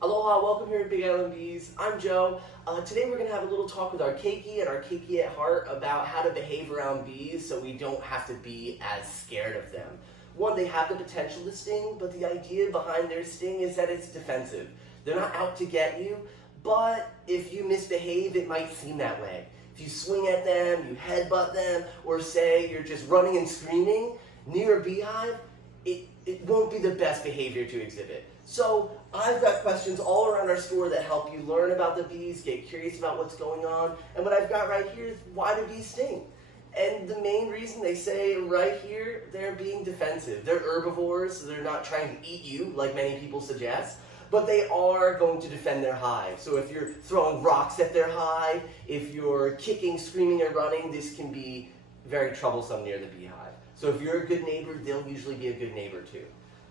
Aloha, welcome here at Big Island Bees. I'm Joe. Today we're going to have a little talk with our keiki and our keiki at heart about how to behave around bees so we don't have to be as scared of them. One, they have the potential to sting, but the idea behind their sting is that it's defensive. They're not out to get you, but if you misbehave, it might seem that way. If you swing at them, you headbutt them, or say you're just running and screaming near a beehive, it won't be the best behavior to exhibit. So I've got questions all around our store that help you learn about the bees, get curious about what's going on, and what I've got right here is why do bees sting? And the main reason they say right here, they're being defensive. They're herbivores, so they're not trying to eat you like many people suggest, but they are going to defend their hive. So if you're throwing rocks at their hive, if you're kicking, screaming, or running, this can be very troublesome near the beehive. So if you're a good neighbor, they'll usually be a good neighbor too.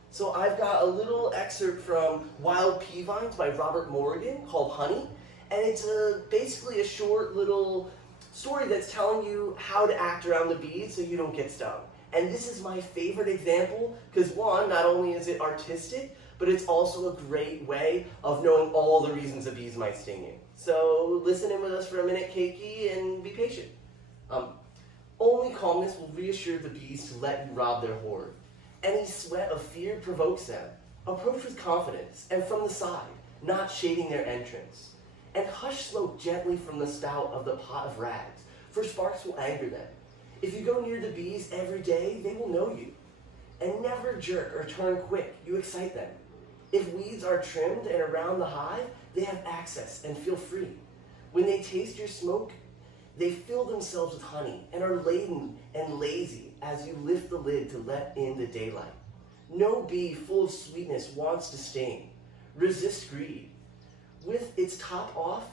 So I've got a little excerpt from Wild Pea Vines by Robert Morgan called Honey, and it's basically a short little story that's telling you how to act around the bees so you don't get stung. And this is my favorite example because one, not only is it artistic, but it's also a great way of knowing all the reasons a bees might sting you. So listen in with us for a minute, keiki, and be patient. Only calmness will reassure the bees to let you rob their hoard. Any sweat of fear provokes them. Approach with confidence and from the side, not shading their entrance. And hush smoke gently from the spout of the pot of rags, for sparks will anger them. If you go near the bees every day, they will know you. And never jerk or turn quick, you excite them. If weeds are trimmed and around the hive, they have access and feel free. When they taste your smoke, they fill themselves with honey and are laden and lazy as you lift the lid to let in the daylight. No bee full of sweetness wants to sting. Resist greed. With its top off,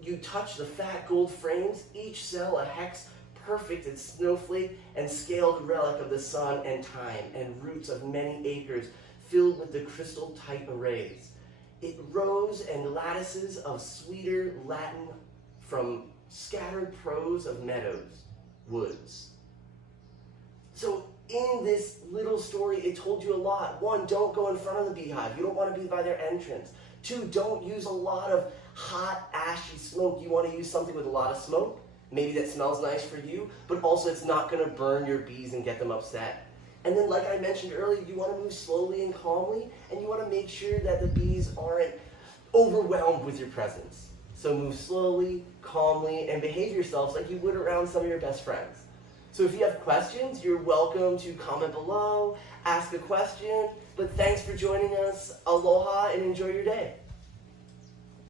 you touch the fat gold frames, each cell a hex perfect and snowflake and scaled relic of the sun and time and roots of many acres filled with the crystal tight arrays. It rows and lattices of sweeter Latin from scattered prose of meadows, woods. So in this little story, it told you a lot. One, don't go in front of the beehive. You don't want to be by their entrance. Two, don't use a lot of hot, ashy smoke. You want to use something with a lot of smoke, maybe that smells nice for you, but also it's not going to burn your bees and get them upset. And then, like I mentioned earlier, you want to move slowly and calmly, and you want to make sure that the bees aren't overwhelmed with your presence. So move slowly, calmly, and behave yourselves like you would around some of your best friends. So if you have questions, you're welcome to comment below, ask a question, but thanks for joining us. Aloha and enjoy your day.